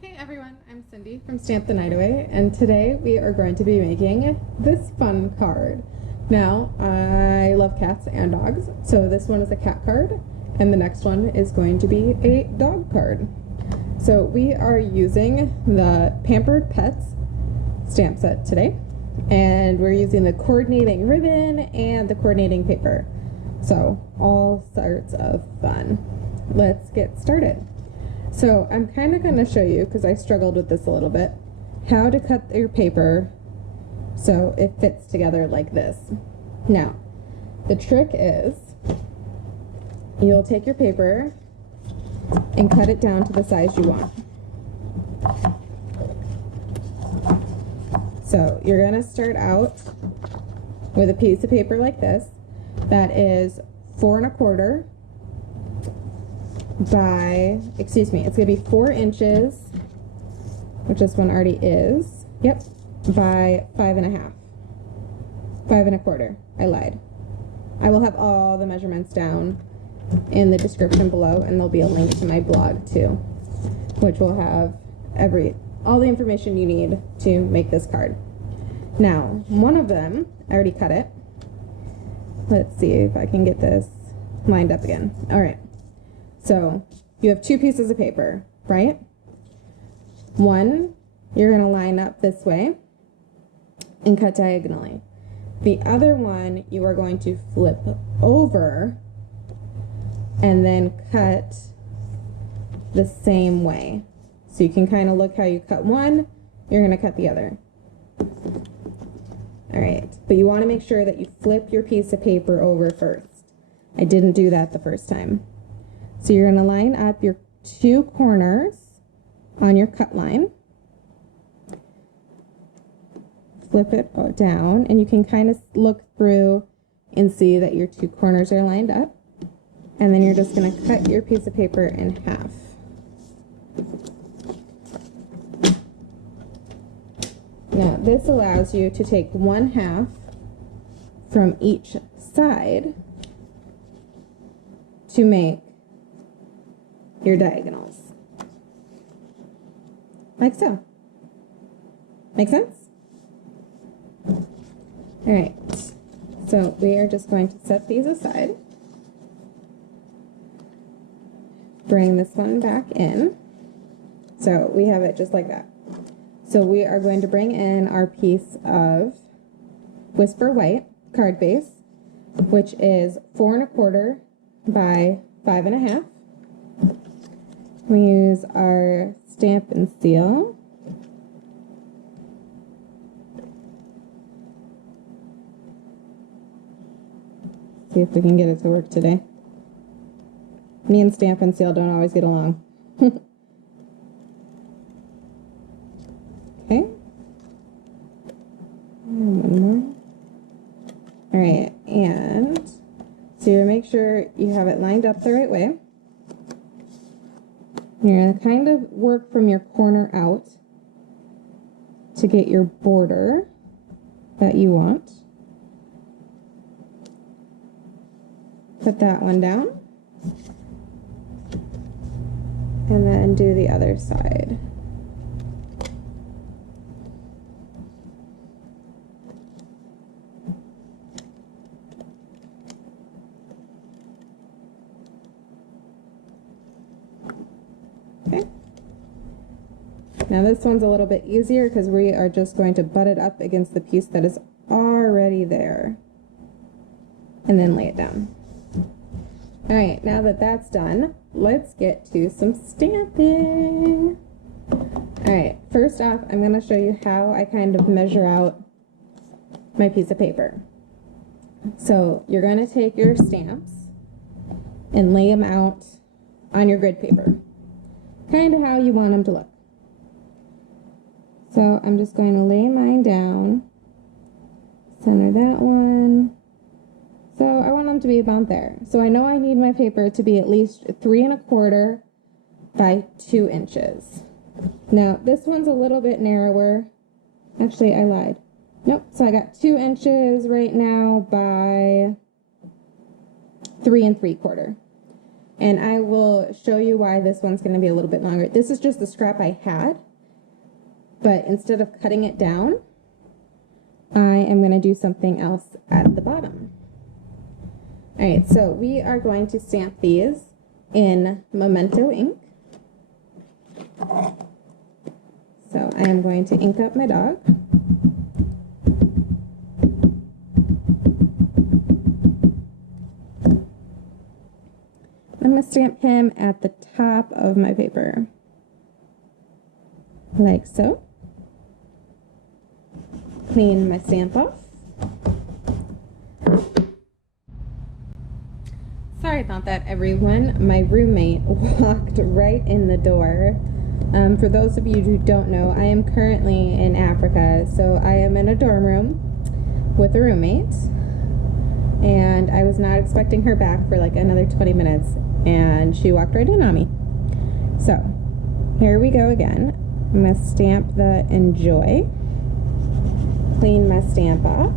Hey everyone, I'm Cindy from Stamp the Night Away, and today we are going to be making this fun card. Now, I love cats and dogs, so this one is a cat card, and the next one is going to be a dog card. So we are using the Pampered Pets stamp set today, and we're using the coordinating ribbon and the coordinating paper. So, all sorts of fun. Let's get started. So I'm kind of going to show you, because I struggled with this a little bit, how to cut your paper so it fits together like this. Now, the trick is you'll take your paper and cut it down to the size you want. So you're going to start out with a piece of paper like this that is 4 1/4 by, it's going to be 4 inches, which this one already is, yep, by 5 1/2, 5 1/4, I lied. I will have all the measurements down in the description below, and there'll be a link to my blog too, which will have all the information you need to make this card. Now, one of them, I already cut it. Let's see if I can get this lined up again. All right. So you have 2 pieces of paper, right? One, you're going to line up this way and cut diagonally. The other one, you are going to flip over and then cut the same way. So you can kind of look how you cut one, you're going to cut the other. All right, but you want to make sure that you flip your piece of paper over first. I didn't do that the first time. So you're going to line up your 2 corners on your cut line, flip it down, and you can kind of look through and see that your 2 corners are lined up. And then you're just going to cut your piece of paper in half. Now, this allows you to take 1/2 from each side to make your diagonals, like so. Make sense? All right, so we are just going to set these aside, bring this one back in, so we have it just like that. So we are going to bring in our piece of Whisper White card base, which is 4 1/4 by 5 1/2. We use our Stampin' seal. See if we can get it to work today. Me and Stampin' seal don't always get along. Okay. And one more. All right, and so you make sure you have it lined up the right way. You're going to kind of work from your corner out to get your border that you want. Put that one down. And then do the other side. Okay. Now this one's a little bit easier because we are just going to butt it up against the piece that is already there and then lay it down. All right, now that that's done, let's get to some stamping. All right, first off, I'm going to show you how I kind of measure out my piece of paper. So you're going to take your stamps and lay them out on your grid paper, kind of how you want them to look. So I'm just going to lay mine down, center that one. So I want them to be about there. So I know I need my paper to be at least 3 1/4 by 2 inches. Now this one's a little bit narrower. Actually, I lied. Nope, so I got 2 inches right now by 3 3/4. And I will show you why this one's going to be a little bit longer. This is just the scrap I had, but instead of cutting it down, I am going to do something else at the bottom. All right, so we are going to stamp these in Memento ink. So I am going to ink up my dog. I'm going to stamp him at the top of my paper, like so. Clean my stamp off. Sorry about that, everyone. My roommate walked right in the door. For those of you who don't know, I am currently in Africa, so I am in a dorm room with a roommate, and I was not expecting her back for like another 20 minutes, and she walked right in on me. So here we go again. I'm going to stamp the enjoy. Clean my stamp off.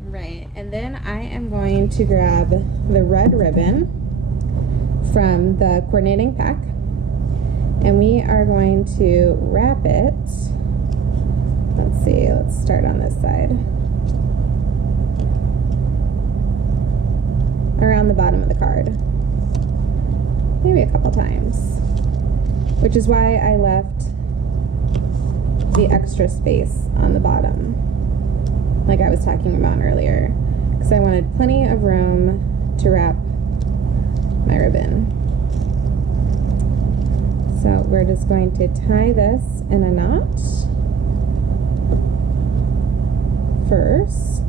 Right, and then I am going to grab the red ribbon from the coordinating pack, and we are going to wrap it. Let's see, let's start on this side. Around the bottom of the card. Maybe a couple times. Which is why I left the extra space on the bottom, like I was talking about earlier, because I wanted plenty of room to wrap my ribbon. So we're just going to tie this in a knot first,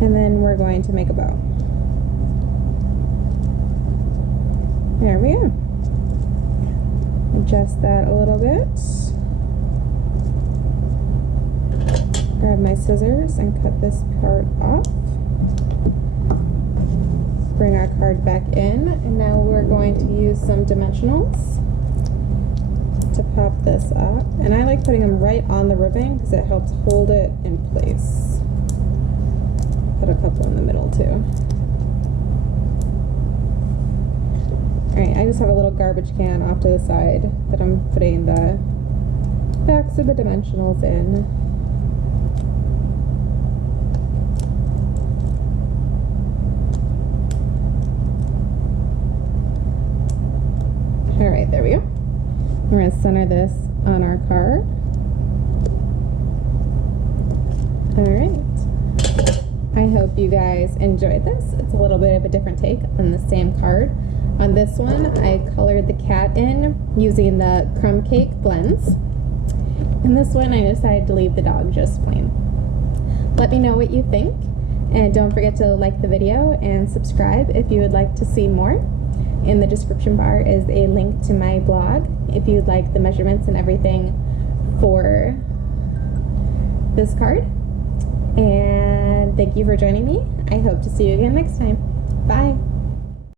and then we're going to make a bow. There we go. Adjust that a little bit. Grab my scissors and cut this part off. Bring our card back in, and now we're going to use some dimensionals to pop this up. And I like putting them right on the ribbon because it helps hold it in place. Put a couple in the middle too. Alright, I just have a little garbage can off to the side that I'm putting the backs of the dimensionals in. Alright, there we go. We're going to center this on our card. Alright. I hope you guys enjoyed this. It's a little bit of a different take on the same card. On this one, I colored the cat in using the crumb cake blends. And this one, I decided to leave the dog just plain. Let me know what you think. And don't forget to like the video and subscribe if you would like to see more. In the description bar is a link to my blog if you'd like the measurements and everything for this card. And thank you for joining me. I hope to see you again next time. Bye.